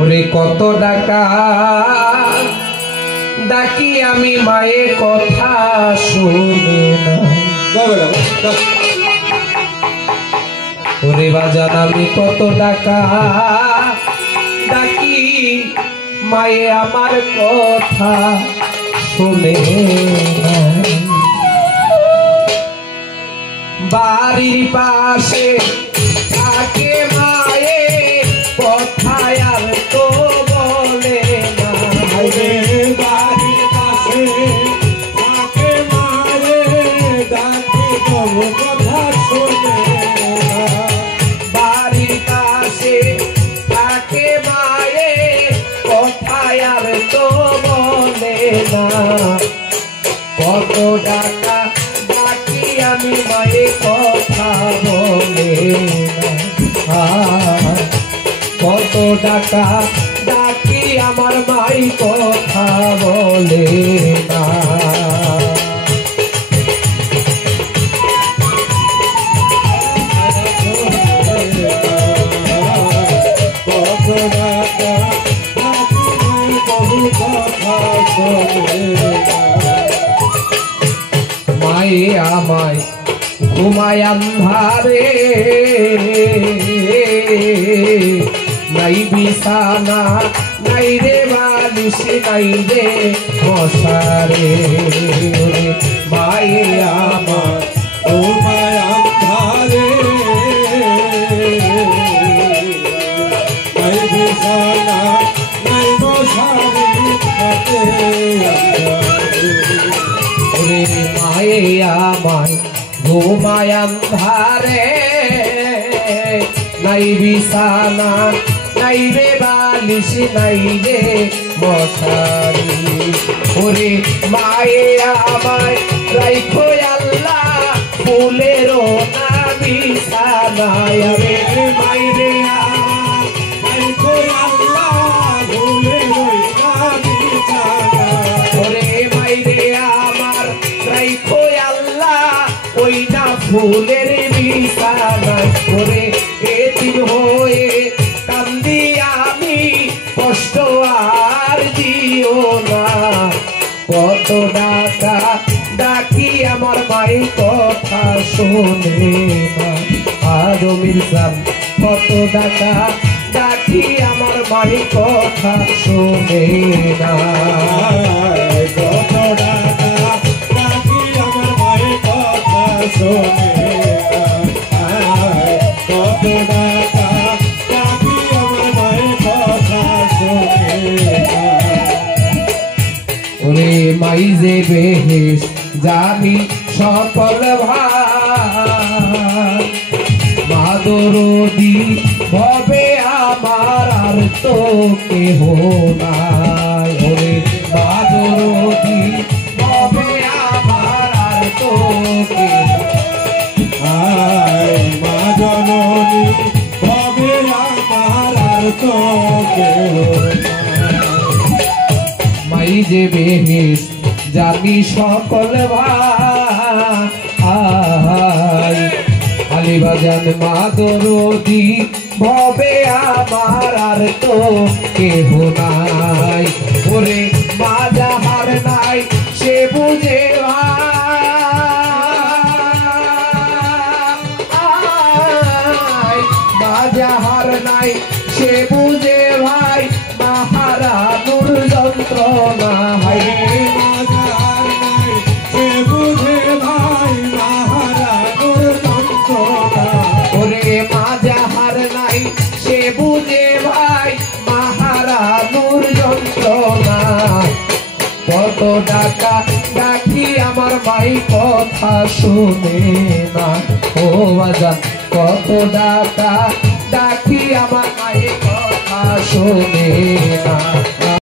ওরে কত ডাকা ডাকি আমি মায়ের কথা শুনে না। ওরে বাজান আমি কত ডাকা ডাকি মায়ে আমার কথা শুনে না। বাড়ির পাশে থাকে মায়ে কথায় আর তো বলে না। বাড়ির পাশে থাকে মায়ে ডাকে তবু কথা শোনে না। বাড়ির পাশে থাকে মায়ে কথায় আর তো বলে না। কত ডাকা ডাকি আমি মায়ে কথা বলে না। কত ডাকা ডাকি আমার মাই কথা বলে না। মায়ে আমায় ঘুমায় আন্ধারে নাই বিছানা নাই রে বালিশ নাই রে মশারে। মায়ে আমায় ঘুমায় আন্ধারে নাই বিছানা নাই মশারি থাকে আন্ধারে। ওরে মায়ে আমায় ঘুমায় আন্ধারে নাই বিছানা নাই রে বালিশ নাই রে মশারি। ওরে মায়ে আমায় রাইখো আল্লাহ ফুলের না বিছানায়। রে মাইরে ওরে মাইরে আমার রাইখো আল্লাহ ওই না ফুলের বিছানায়। ওরে এদিন হয়ে কান্দি আমি কষ্ট আর দিও না। কত ডাকা ডাকি আমার মাই কথা শোনে না। আরো মিলসাম কত ডাকা ডাকি আমার মাই কথা শোনে না। কত ডাকা ডাকি আমার মায়ের কথা শোনে না। কত ডাকা ডাকি আমার মায়ের কথা শোনে না। ওরে মাই যে বেহেশ জানি সকল ভাই মাদরদি হবে আমার আর তো কেহ নাই। ওরে মাদরদি হবে আমার আর তো কেহ। মা জননী ভবে আমার আর তো কেহ মাই যে বেহেশ জানি সকল ভাই আলিবাজান মাদরদি ভবে আমার আর তো কেহ নাই। ওরে মা যাহার নাই সে বুঝে ভাই। মা যাহার নাই সে বুঝে ভাই মাহারানুর যন্ত্রণা। হাই মাজার নাই সে বুঝে ভাই মাহারানুর যন্ত্রণা। ওরে মা যাহার নাই সে বুঝে ভাই মাহারানুর যন্ত্রণা। কত ডাকা ডাকি আমার মাই কথা শুনে না। ও বাজান কত ডাকা ডাকি আমার মাই কথা শুনে না।